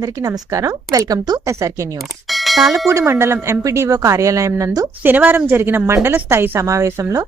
అందరికీ నమస్కారం. Welcome to SRK news. Talapudi మండలం ఎంపీడీఓ కార్యాలయం నందు శనివారం జరిగిన మండల స్థాయి సమావేశంలో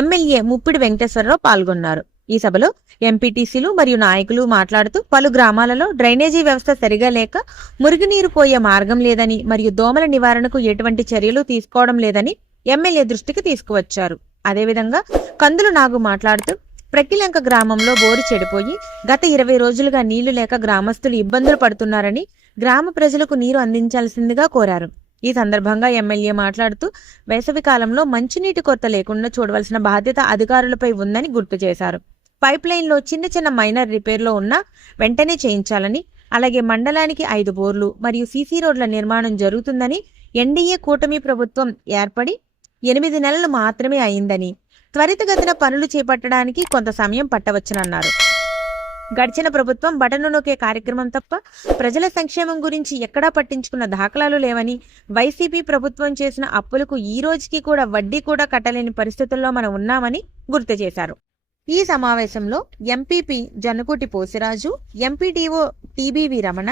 ఎమ్మెల్యే ముప్పిడి వెంకటేశ్వరరావు పాల్గొన్నారు. ఈ సభలో ఎంపీటీసీలు మరియు నాయకులు మాట్లాడుతూ పలు గ్రామాలలో డ్రైనేజీ వ్యవస్థ సరిగా లేక మురుగునీరు పోయే మార్గం లేదని మరియు దోమల నివారణకు ఎటువంటి చర్యలు తీసుకోవడం లేదని ఎమ్మెల్యే దృష్టికి తీసుకువచ్చారు. అదేవిధంగా కందులు నాగు మాట్లాడుతూ ప్రకిలంక గ్రామంలో బోరు చెడిపోయి గత ఇరవై రోజులుగా నీళ్ళు లేక గ్రామస్తులు ఇబ్బందులు పడుతున్నారని గ్రామ ప్రజలకు నీరు అందించాల్సిందిగా కోరారు. ఈ సందర్భంగా ఎమ్మెల్యే మాట్లాడుతూ వేసవి కాలంలో మంచినీటి కొరత లేకుండా చూడవలసిన బాధ్యత అధికారులపై ఉందని గుర్తు చేశారు. పైప్ లైన్లో చిన్న చిన్న మైనర్ రిపేర్లో ఉన్న వెంటనే చేయించాలని అలాగే మండలానికి ఐదు బోర్లు మరియు సీసీ రోడ్ల నిర్మాణం జరుగుతుందని ఎన్డీఏ కూటమి ప్రభుత్వం ఏర్పడి ఎనిమిది నెలలు మాత్రమే అయిందని త్వరితగతిన పనులు చేపట్టడానికి కొంత సమయం పట్టవచ్చునన్నారు. గడిచిన ప్రభుత్వం బటను నొక్కే కార్యక్రమం తప్ప ప్రజల సంక్షేమం గురించి ఎక్కడా పట్టించుకున్న దాఖలాలు లేవని వైసీపీ ప్రభుత్వం చేసిన అప్పులకు ఈ రోజుకి కూడా వడ్డీ కూడా కట్టలేని పరిస్థితుల్లో మనం ఉన్నామని గుర్తు చేశారు. ఈ సమావేశంలో MPP Janakuti Posiraju MPDO TBV Ramana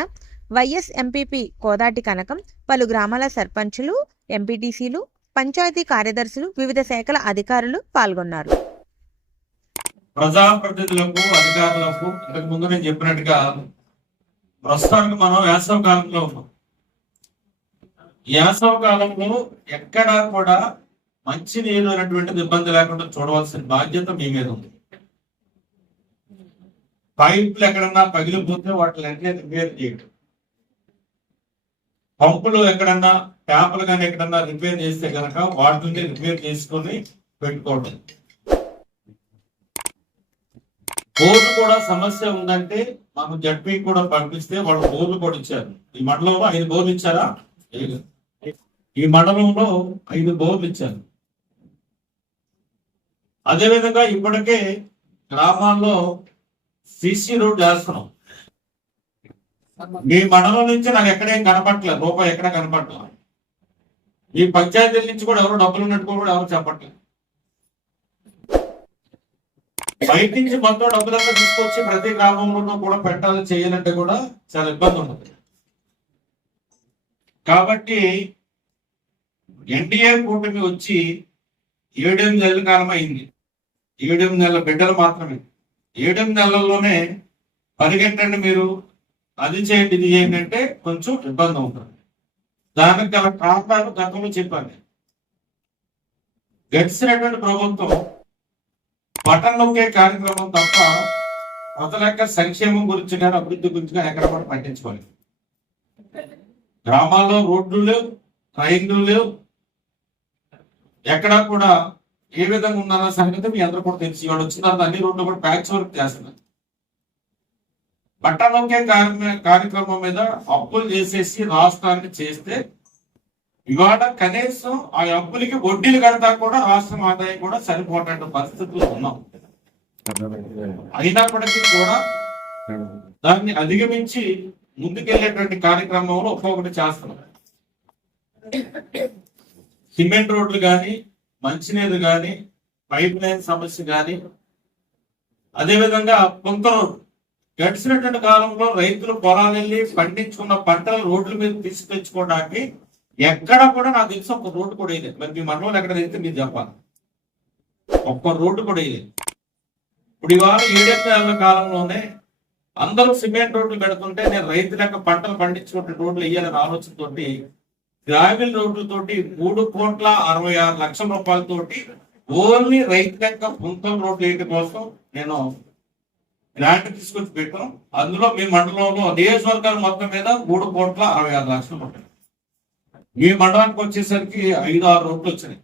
YS MPP Kodati Kanakam పలు గ్రామాల సర్పంచులు ఎంపీటీసీలు పంచాయతీ కార్యదర్శులు వివిధ శాఖల అధికారులు పాల్గొన్నారు. ప్రజాప్రతినిధులకు అధికారులకు ఇంతకు ముందు నేను చెప్పినట్టుగా ప్రస్తుతానికి మనం వేసవ కాలంలో ఉన్నాం. వేసవ కాలంలో ఎక్కడా కూడా మంచి నీరు అనేటువంటిది ఇబ్బంది లేకుండా చూడవలసిన బాధ్యత మీ మీద ఉంది. పైపులు ఎక్కడన్నా పగిలిపోతే వాటిని వెంటనే రిపేర్ చేయటం. పంపులు ఎక్కడన్నా ట్యాపులు కానీ ఎక్కడన్నా రిపేర్ చేస్తే కనుక వాటిని రిపేర్ చేసుకొని పెట్టుకోవడం. బోర్డు కూడా సమస్య ఉందంటే మాకు జడ్పీ కూడా పంపిస్తే వాళ్ళు బోర్లు కూడా ఇచ్చారు. ఈ మండలంలో ఐదు బోర్లు ఇచ్చారా? ఈ మండలంలో ఐదు బోర్లు ఇచ్చారు. అదేవిధంగా ఇప్పటికే గ్రామాల్లో సిసి రోడ్ వేస్తున్నాం. మీ మండలం నుంచి నాకు ఎక్కడేం కనపట్లేదు రూపాయి ఎక్కడ కనపట్లేదు ఈ పంచాయతీల నుంచి కూడా ఎవరు డబ్బులు ఉన్నట్టు కూడా ఎవరు చెప్పట్లేదు బయట నుంచి మొత్తం డబ్బులంతా తీసుకొచ్చి ప్రతి గ్రామంలోనూ కూడా పెట్టాలి చేయాలంటే కూడా చాలా ఇబ్బంది ఉంటుంది కాబట్టి ఎన్డీఏ కూటమి వచ్చి ఏడెనిమిది నెలల కాలం అయింది. ఏడెనిమిది నెలల బిడ్డలు మాత్రమే. ఏడెనిమిది నెలల్లోనే పరిగెట్టండి మీరు అది చేయండి ఇది చేయండి అంటే కొంచెం ఇబ్బంది అవుతుంది. దానికి గల కారణాలు గతంలో చెప్పాను. గడిచినటువంటి ప్రభుత్వం బటన్ నొక్కే కార్యక్రమం తప్ప ప్రజల యొక్క సంక్షేమం గురించి కానీ అభివృద్ధి గురించి కానీ ఎక్కడ కూడా పట్టించుకోలేదు. గ్రామాల్లో రోడ్లు లేవు ట్రైన్లు లేవు. ఎక్కడా కూడా ఏ విధంగా ఉందన్న సంగతి మీ అందరూ కూడా తెలిసి వాడు వచ్చిన అన్ని రోడ్లు కూడా ప్యాచ్ వర్క్ చేస్తున్నారు. పట్టణోక్య కార్య- కార్యక్రమం మీద అప్పులు చేసేసి రాష్ట్రాన్ని చేస్తే ఇవాళ కనీసం ఆ అప్పులకి వడ్డీలు కడతా కూడా రాష్ట్రం ఆదాయం కూడా సరిపోయేటువంటి పరిస్థితులు ఉన్నాం. అయినప్పటికీ కూడా దాన్ని అధిగమించి ముందుకెళ్ళేటువంటి కార్యక్రమంలో ఒక్కొక్కటి చేస్తున్నాం. సిమెంట్ రోడ్లు కానీ మంచినీరు కానీ పైప్ లైన్ సమస్య కానీ అదేవిధంగా కొంత రోడ్డు గడిచినటువంటి కాలంలో రైతులు పొలాలెళ్ళి పండించుకున్న పంటలు రోడ్ల మీద తీసుకొచ్చుకోవడానికి ఎక్కడ కూడా నాకు తెలిసి ఒక రోడ్డు కూడా వేయలేదు. మరి మీ మండలంలో ఎక్కడ అయితే మీరు చెప్పాలి. ఒక్క రోడ్డు కూడా వేయలేదు. ఇప్పుడు ఇవాళ ఏడెనిమిది కాలంలోనే అందరూ సిమెంట్ రోడ్లు పెడుతుంటే నేను రైతు పంటలు పండించుకుంటే రోడ్లు వేయాలని ఆలోచనతోటి గ్రామీణ రోడ్లతోటి మూడు కోట్ల అరవై ఆరు లక్షల రూపాయలతోటి ఓన్లీ రైతు యొక్క పుంతం రోడ్లు వేయడం కోసం నేను గ్రాంట్ తీసుకొచ్చి పెట్టాం. అందులో మీ మండలంలో నియోజకవర్గాల మొత్తం మీద మూడు కోట్ల అరవై ఆరు లక్షలు ఉంటాయి మీ మండలానికి వచ్చేసరికి ఐదు ఆరు రోడ్లు వచ్చినాయి.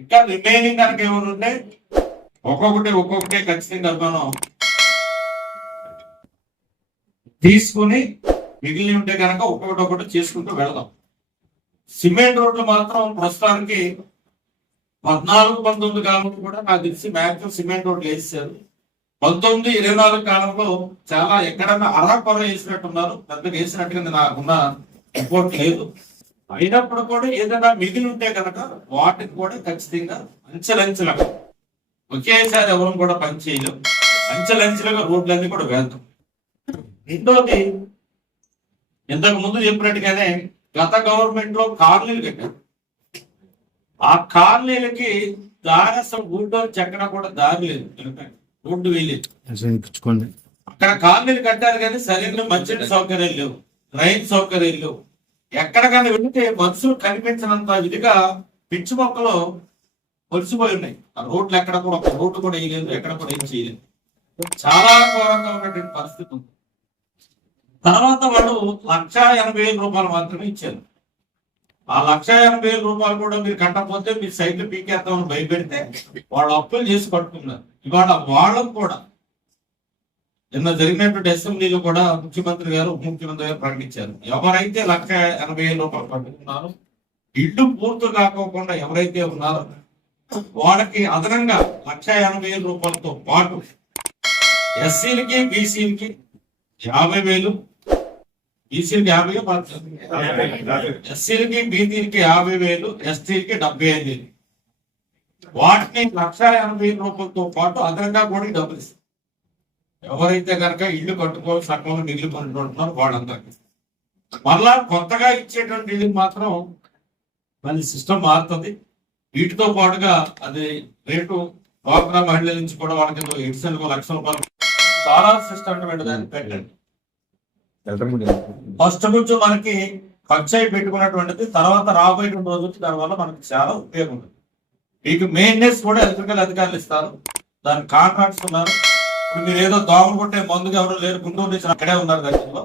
ఇంకా రిమైనింగ్ కనుక ఏమైనా ఉంటే ఒక్కొక్కటి ఒక్కొక్కటి ఖచ్చితంగా మనం తీసుకుని మిగిలిన ఉంటే కనుక ఒక్కొక్కటి ఒకటి చేసుకుంటూ వెళదాం. సిమెంట్ రోడ్లు మాత్రం ప్రస్తుతానికి పద్నాలుగు పంతొమ్మిది కాలంలో కూడా నాకు తెలిసి మ్యాక్సిమం సిమెంట్ రోడ్లు వేసారు పంతొమ్మిది ఇరవై నాలుగు కాలంలో చాలా ఎక్కడన్నా అరా కొర వేసినట్టున్నారు. పెద్దగా వేసినట్టుగా నాకున్న రిపోర్ట్ లేదు. అయినప్పుడు కూడా ఏదైనా మిగిలి ఉంటే కనుక వాటికి కూడా ఖచ్చితంగా అంచెలంచెలకు ఒకేసారి ఎవరు కూడా పని చేయలేం. అంచెలంచెలుగా రోడ్లన్నీ కూడా వేద్దాం. రెండోది ఇంతకు ముందు చెప్పినట్టుగానే గత గవర్నమెంట్లో కాలనీలు కట్టారు. ఆ కాలనీలకి దారి అసలు ఊళ్ళో కూడా దారి లేదు. రోడ్డు వేయలేదు అక్కడ కాలనీలు కట్టారు కానీ సరైన మంచినీటి సౌకర్యాలు లేవు. రైలు సౌకర్యాలు లేవు. ఎక్కడికైనా వెళితే మనుషులు కనిపించినంత విధిగా పిచ్చి మొక్కలు పొలిసిపోయి ఉన్నాయి. ఆ రోడ్లు ఎక్కడ కూడా ఒక రోడ్డు కూడా వేయలేదు ఎక్కడ కూడా ఏం చేయలేదు. చాలా ఘోరంగా ఉన్నటువంటి పరిస్థితి ఉంది. తర్వాత వాళ్ళు లక్ష ఎనభై వేల రూపాయలు మాత్రమే ఇచ్చారు. ఆ లక్ష ఎనభై వేల రూపాయలు కూడా మీరు కట్టకపోతే మీ సైట్లు పీకేస్తామని భయపెడితే వాళ్ళు అప్పులు చేసి కట్టుకున్నారు ఇవాళ వాళ్ళకు కూడా నిన్న జరిగినటువంటి అసెంబ్లీలో కూడా ముఖ్యమంత్రి గారు ఉప ముఖ్యమంత్రి గారు ప్రకటించారు. ఎవరైతే లక్ష ఎనభై వేల రూపాయలు కట్టుకున్నారో ఇల్లు పూర్తి కాకోకుండా ఎవరైతే ఉన్నారో వాళ్ళకి అదనంగా లక్ష ఎనభై వేల రూపాయలతో పాటు ఎస్సీలకి బీసీలకి యాభై వేలు బీసీలకి యాభై ఎస్సీలకి బీసీలకి యాభై వేలు ఎస్టీలకి డెబ్బై ఐదు వేలు. వాటిని లక్ష ఎనభై రూపాయలతో పాటు అదనంగా కూడా డబ్బులు ఇస్తారు. ఎవరైతే కనుక ఇల్లు కట్టుకోవాలి సక్రమంగా నిధులు కొనుక్కుంటున్నారో వాళ్ళందరికీ. మళ్ళా కొత్తగా ఇచ్చేటువంటి ఇల్లు మాత్రం మళ్ళీ సిస్టమ్ మారుతుంది. వీటితో పాటుగా అది రేటు డ్వాక్రా మహిళల నుంచి కూడా వాళ్ళకి ఎడిసెల్ లక్ష రూపాయలు చాలా సిస్టమ్ దాన్ని పెట్టండి. ఫస్ట్ నుంచి మనకి ఖర్చు అయి పెట్టుకున్నటువంటిది తర్వాత రాబోయేటువంటి రోజు దాని వల్ల మనకి చాలా ఉపయోగం ఉంది మీకు మెయిన్నెస్ కూడా ఎలక్ట్రికల్ అధికారులు ఇస్తారు. దాని కాంట్రాక్ట్స్ ఉన్నారు. మీరు ఏదో దోమలు కొట్టే మందుగా ఎవరు లేరు గుంటూరు నుంచి అక్కడే ఉన్నారు దగ్గరలో.